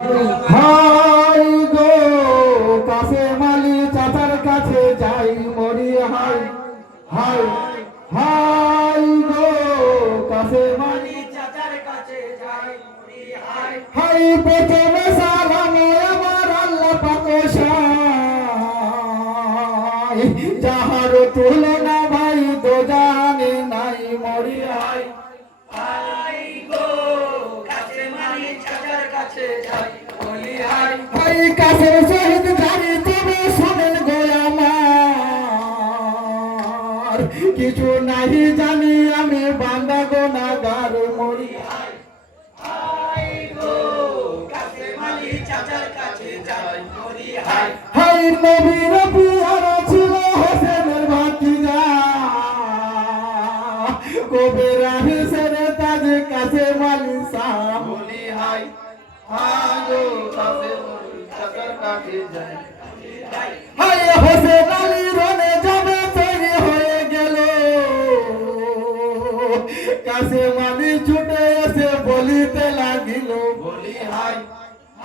high গো কাছে মালি চাচার কাছে যাই মরি হাই হাই হাই গো কাছে মালি চাচার কাছে যাই মরি হাই হাই প্রথমে সালাম আমার আল্লাহ পাক সাই যাহার তুলনা ভাই তো জানে নাই মরি হাই হাই গো কাছে মালি চাচার কাছে যাই মরি হাই হাই কাছের সহিত জানি তুমি শোনেন গো আমার কিছু নাহি জানি আমি বান্দা গুনাহগার মরি হাই হাই গো কাছে মালি চাচার কাছে যাই মরি হাই হাই নবীর পিয়ারা ছিল হোসেনের ভাতিজা কবিরা হিসেবে তাজ কাছে মালি সাহ মরি হাই হাই গো কাছে মালি চাচার কাছে যাই হাই হোসেন আলী রনে যাবে তৈরি হয়ে গেল কাছে মালি ছুটে এসে বলিতে লাগিল বলি হাই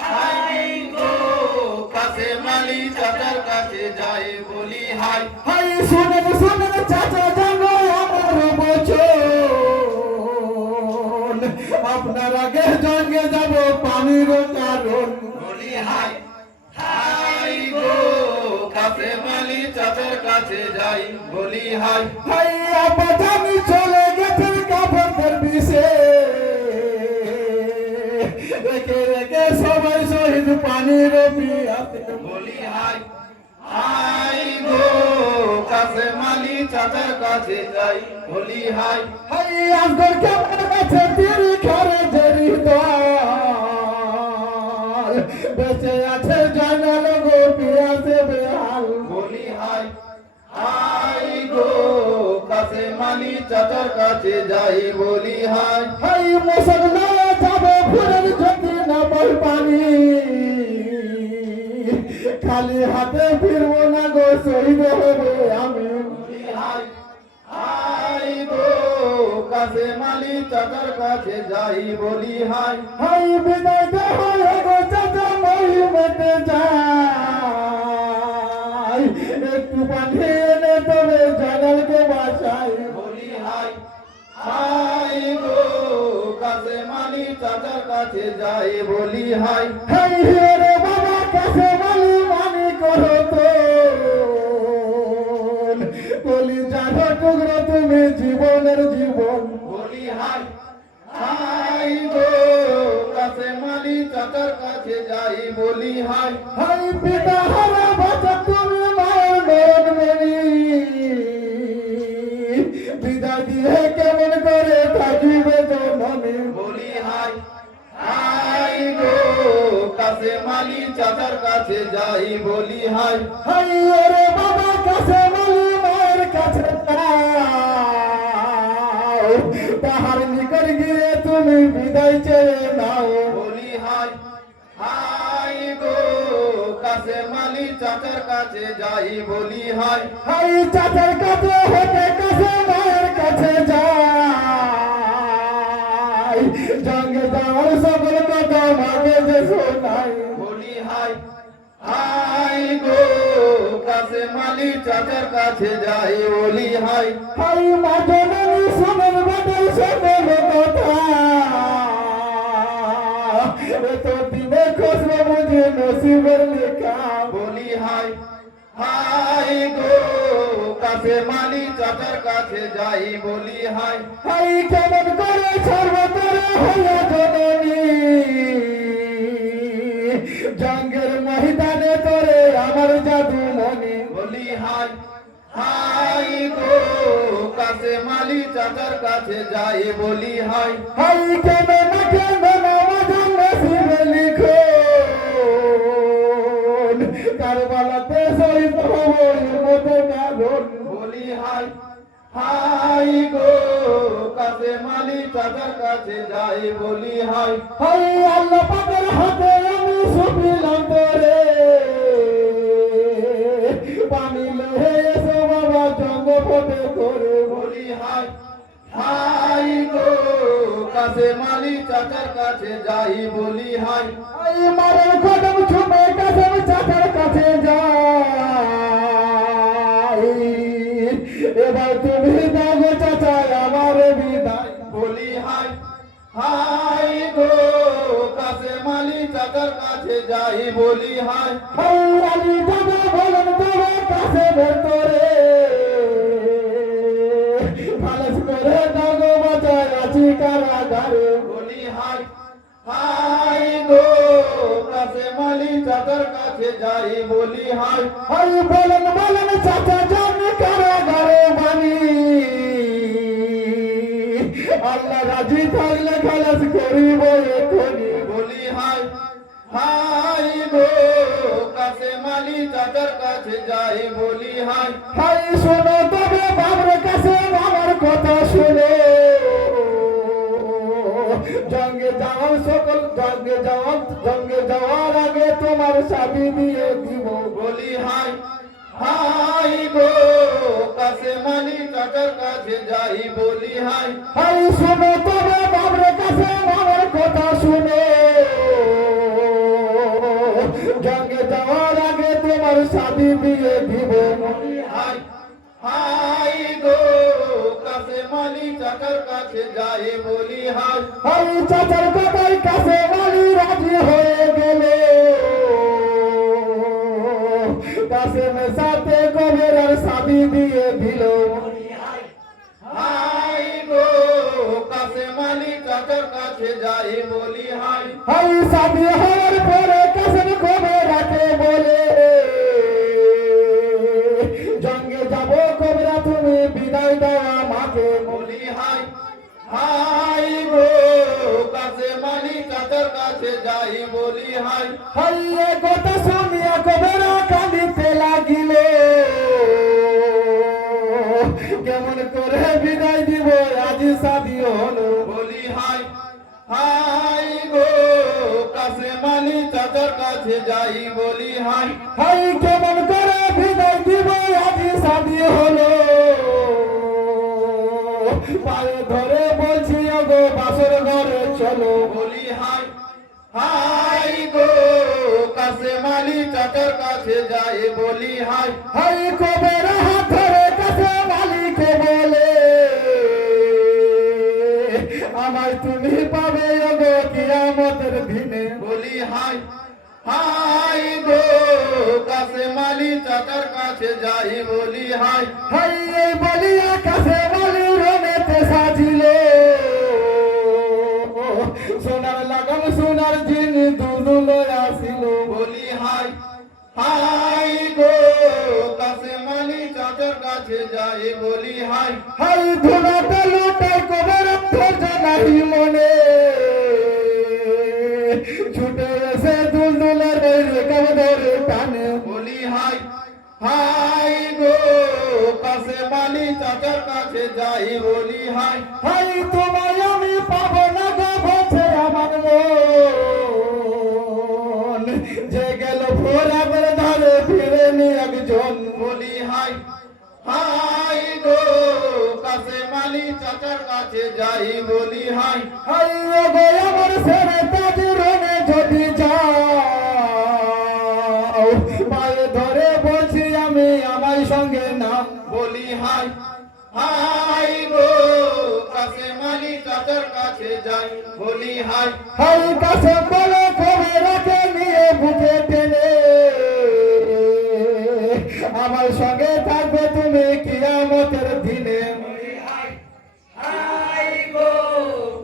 হাই গো কাছে মালি চাচার কাছে যাই বলি হাই হাই শুনেন শুনেন চাচা জানো আমার বচন আপনার আগে জঙ্গে যাব পানির কারণ বলি হাই হাই গো কাছে মালি চাচার কাছে যাই বলি হাই হাই আপাতামি চলে গেছে কাফেরদের বিষে রেখে রেখে সবাই শহীদ পানির পিয়াসে বলি হাই হাই গো কাছে মালি চাচার কাছে যাই বলি হাই হাই আজগর কেমন কাছে তীর ঘরে জেরি দল বেঁচে আছে জয়নাল গো পিয়াসে বেহাল বলি হাই হাই গো কাছে মালি চাচার কাছে যাই বলি হাই হাই মুসলমান যাবে ফুলের জ্যোতি না বল পানি খালি হাতে ফিরবো না গো শহীদ হবে আমি বলি হাই হাই গো কাছে মালি চাচার কাছে যাই বলি হাই হাই বিদায় দে হয় গো চাচা মই মেতে যাই একটু পাঠিয়ে নে তবে জানালকে বাসাই বলি হাই হাই গো কাছে মালি চাচার কাছে যাই বলি হাই হাই রে বাবা কাছে মালি মানি করো তো বলি জানো টুকরো তুমি জীবনের জীবন বলি হাই হাই গো কাছে মালি চাচার কাছে যাই বলি হাই হাই পিতা হারা বাচ্চা তুমি মায়ের নয়ন মনি বিদায় দিয়ে কেমন করে থাকিবে জননী বলি হাই হাই গো কাছে মালি চাচার কাছে যাই বলি হাই হাই ওরে বাবা কাছে মালি মায়ের কাছে যাও তাহার নিকট গিয়ে তুমি বিদায় চেয়ে নাও বলি হাই হাই গো কাছে মালি চাচার কাছে যাই বলি হাই হাই চাচার কাছে হতে কাছে মায়ের কাছে যাই জঙ্গে যাওয়ার সকল কথা মাকে যে শোনাই বলি হাই হাই গো কাছে মালি চাচার কাছে যাই বলি হাই হাই মা জননী শোনেন বাদল শোনেন কথা এত দিনে খসবে বুঝে নসিবের লেখা বলি হাই হাই গো কাছে মালি চাচার কাছে যাই বলি হাই হাই কেমন করে সর্বতরে হইয়া জননী জঙ্গের ময়দানে তোরে আমার জাদু মনি বলি হাই হাই গো কাছে মালি চাচার কাছে যাই বলি হাই হাই কেমন কেমন আমার নসিবে লিখো কারবালাতে শহীদ হব মতো কারণ বলি হাই হাই গো কাছে মালি চাচার কাছে যাই বলি হাই হাই আল্লাহ পাকের হাতে আমি সুপিলাম তোরে পানি লহে এসো বাবা জঙ্গ ফোটে তোরে বলি হাই হাই গো কাছে মালি চাচার কাছে যাই বলি হাই হাই মারের কদম ছুপে কাসেম চাচার কাছে যাই এবার তুমি দাও চাচা আমার বিদায় বলি হাই হাই গো কাসেম আলী চাচার কাছে যাই বলি হাই হাই আলী চাচা বলেন তবে কাসেমের তোরে খালাস করে দাও গো বাঁচায় আছি কারাগারে বলি হাই হাই গো কাসেম আলী চাচার কাছে যাই বলি হাই হাই বলেন বলেন চাচা যান কারাগারে বানি আল্লাহ রাজি থাকলে খালাস করিব এখনি বলি হাই হাই গো কাসেম আলী চাচার কাছে যাই বলি হাই হাই শোনো তবে বাবার কাছে আমার কথা শুনে জঙ্গে যাওয়ার সকল জঙ্গে যাওয়ার আগে তোমার শাদি দিয়ে দিব বলি হাই হাই গো কাসেম আলী চাচার কাছে যাই বলি হাই হাই শোনো তবে বাবার কাছে আমার কথা শুনে জঙ্গে যাওয়ার আগে তোমার শাদি দিয়ে দিব বলি হাই হাই গো কাসেম আলী চাচার কাছে যাই বলি হাই হাই চাচার কথায় কাসেম আলী রাজি হয়ে গেলে কাসেমের সাথে কবিরার শাদি দিয়ে দিল বলি হাই হাই গো কাসেম আলী চাচার কাছে যাই বলি হাই হাই শাদি হওয়ার পরে কাসেম কবিরাকে বলে জঙ্গে যাব কবিরা তুমি বিদায় দাও আমাকে বলি হাই হাই গো কাসেম আলী চাচার কাছে যাই বলি হাই হাই এ কথা শুনিয়া কবিরা কাঁদিতে লাগিলে কেমন করে বিদায় দিব আজ শাদি হলো বলি হাই হাই গো কাসেম আলী চাচার কাছে যাই বলি হাই হাই কেমন করে বিদায় দিব আজ শাদি হলো পায়ে ধরে বলছি গো বাসর ঘরে চলো বলি হাই হাই গো কাসেম আলী চাচার কাছে যাই বলি হাই হাই কবের হাত ধরে কাসেম আলীকে বলে আমার তুমি পাবে গো কিয়ামতের দিনে বলি হাই হাই গো কাসেম আলী চাচার কাছে যাই বলি হাই হাই এই বলিয়া কাসেম আলী রনেতে সাজিলে সোনার লাগাম সোনার জিন দুদুল আসিল বলি হাই হাই গো কাসেম আলী চাচার কাছে যাই বলি হাই হাই ধুলাতে লুটাই কবর ধৈর্য নাহি মনে ছুটে এসে দুলদুলের কবর টানে বলি হাই হাই গো কাসেম আলী চাচার কাছে যাই বলি হাই হাই তোমায় আমি পাবো না গো বলছে আমার মন যে গেল ভোরাবের ধারে ফিরে নি একজন বলি হাই হাই গো কাসেম আলী চাচার কাছে যাই বলি হাই হাই গো আমার ছেড়ে তাজ রনে যদি যাও পায়ে ধরে বলছি আমি আমার সঙ্গে না বলি হাই হাই গো কাসেম আলী চাচার কাছে যাই বলি হাই হাই কাসেম বলে কবিরাকে নিয়ে বুকে টেনে আমার সঙ্গে থাকবে তুমি কিয়ামতের দিনে বলি হাই হাই গো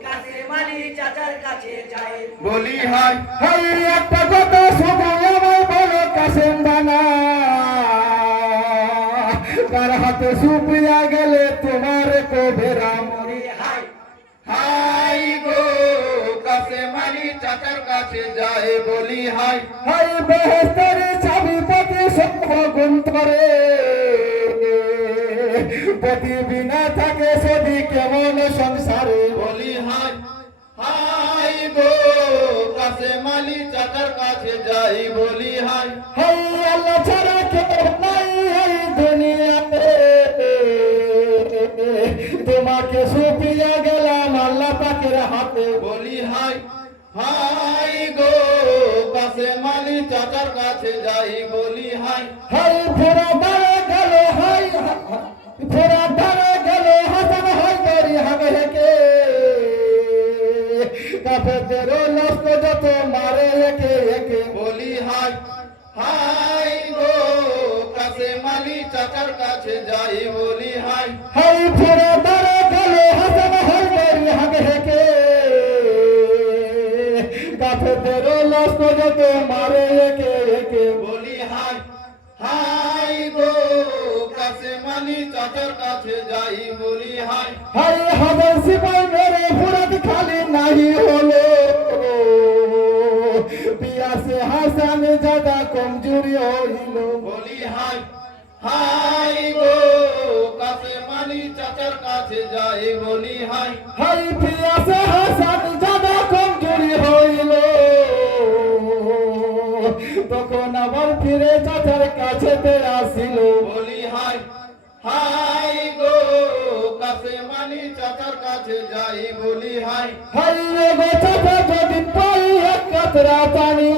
কাসেম আলী চাচার কাছে যাই বলি হাই হাই একটা কথা শুধু আমায় বলো কাসেম বানা কার হাতে সুপিয়া গেলে তোমার কবিরা বলি হাই হাই গো কাসেম আলী চাচার কাছে যাই বলি হাই হাই বেহেশতের চাবি পতি সম্ভগুণ করে পতি বিনা থাকে সদি কেমন সংসারে বলি হাই হাই গো কাসেম আলী চাচার কাছে যাই বলি হাই হাই আল্লাহ ছাড়া কেউ নাই এই দুনিয়াতে তোমাকে সুপিয়া গেলাম আল্লাহ পাকের হাতে বলি হাই হাই গো কাসেম আলী চাচার কাছে যাই বলি হাই হাই ফেরা দাঁড়ে গেল হাই ফেরা দাঁড়ে গেল হাসান হায়দারি হাগে হেকে কাফেরদের লস্কর যত মারে একে একে বলি হাই হাই গো কাসেম আলী চাচার কাছে যাই বলি হাই হাই ফেরা দাঁড়ে গেল হাসান হায়দারি হাগে হেকে কাফেরদের লস্কর যত মারে একে একে বলি হাই হাই গো কাসেম আলী চাচার কাছে যাই বলি হাই হাই হাজার সিপাই মেরে ফুরাত খালি নাহি হলো পিয়াসে হাসান জাদা কমজোরি হইল বলি হাই হাই গো কাসেম আলী চাচার কাছে যাই বলি হাই হাই পিয়াসে হাসান জাদা কমজোরি হইল তখন আবার ফিরে চাচার কাছে আসিল বলি হাই হাই গো কাসেম আলী চাচার কাছে যাই বলি হাই হাই রে গো চাচা যদি পাই এক কাতরা পানি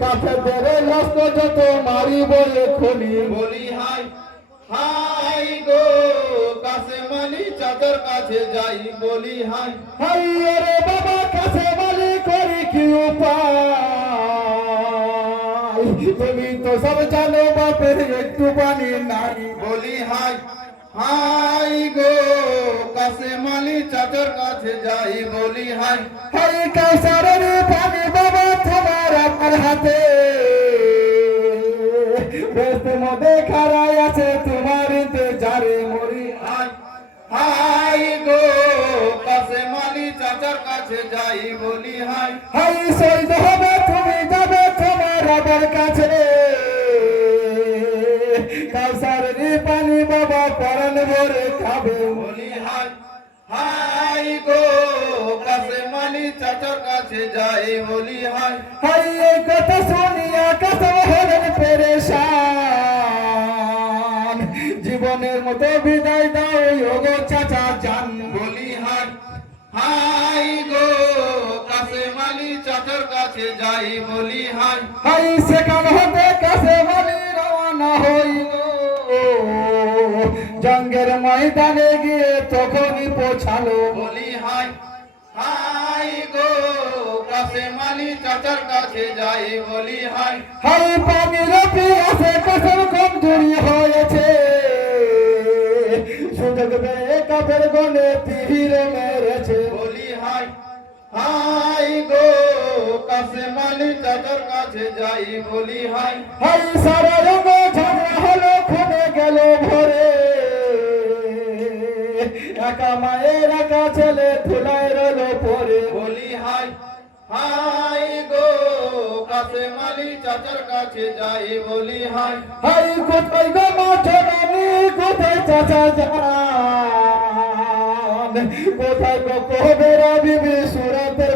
কাফেরদের লস্কর যত মারিব এখনি বলি হাই হাই গো কাসেম আলী চাচার কাছে যাই বলি হাই হাই রে বাবা কাছে বলি করি কি উপায় তুমি তো সব জানো বাপের একটু পানি নাই বলি হাই হাই গো কাসেম আলী চাচার কাছে যাই বলি হাই হাই কাউসারের পানি বাবা তোমার আপনার হাতে বেস্ত মধ্যে খারাই আছে তোমার ইন্তজারে মরি হাই হাই গো কাসেম আলী চাচার কাছে যাই বলি হাই হাই শহীদ হবে তুমি যাবে তোমার আবার কাছে কাউসারের পানি বাবা পরান ভরে খাবে বলি হাই হাই গো কাসেম আলী চাচার কাছে যাই বলি হাই হাই এই কথা শুনিয়া কাসম হলেন পেরেশান জীবনের মতো বিদায় দাও ওগো চাচা জান বলি হাই হাই গো কাসেম আলী চাচার কাছে যাই বলি হাই হাই সেখান হতে কাছে বলি রওনা হইল জঙ্গের ময়দানে গিয়ে তখনই পৌঁছালো বলি হাই হাই গো কাসেম আলী চাচার কাছে যাই বলি হাই হাই পানির পিয়াসে কসম কমজোরি হয়েছে সুযোগ পেয়ে কাফের গনে তীর মেরেছে বলি হাই হাই গো কাসেম আলী চাচার কাছে যাই বলি হাই হাই সারা রঙ ঝগড়া হলো খুনে গেল ভরে একা মায়ের একা ছেলে ধুলায় রলো পরে বলি হাই হাই গো কাসেম আলী চাচার কাছে যাই বলি হাই হাই কোথায় গো মা জননী কোথায় চাচা যান কোথায় গো কবেরা বিবি সুরতে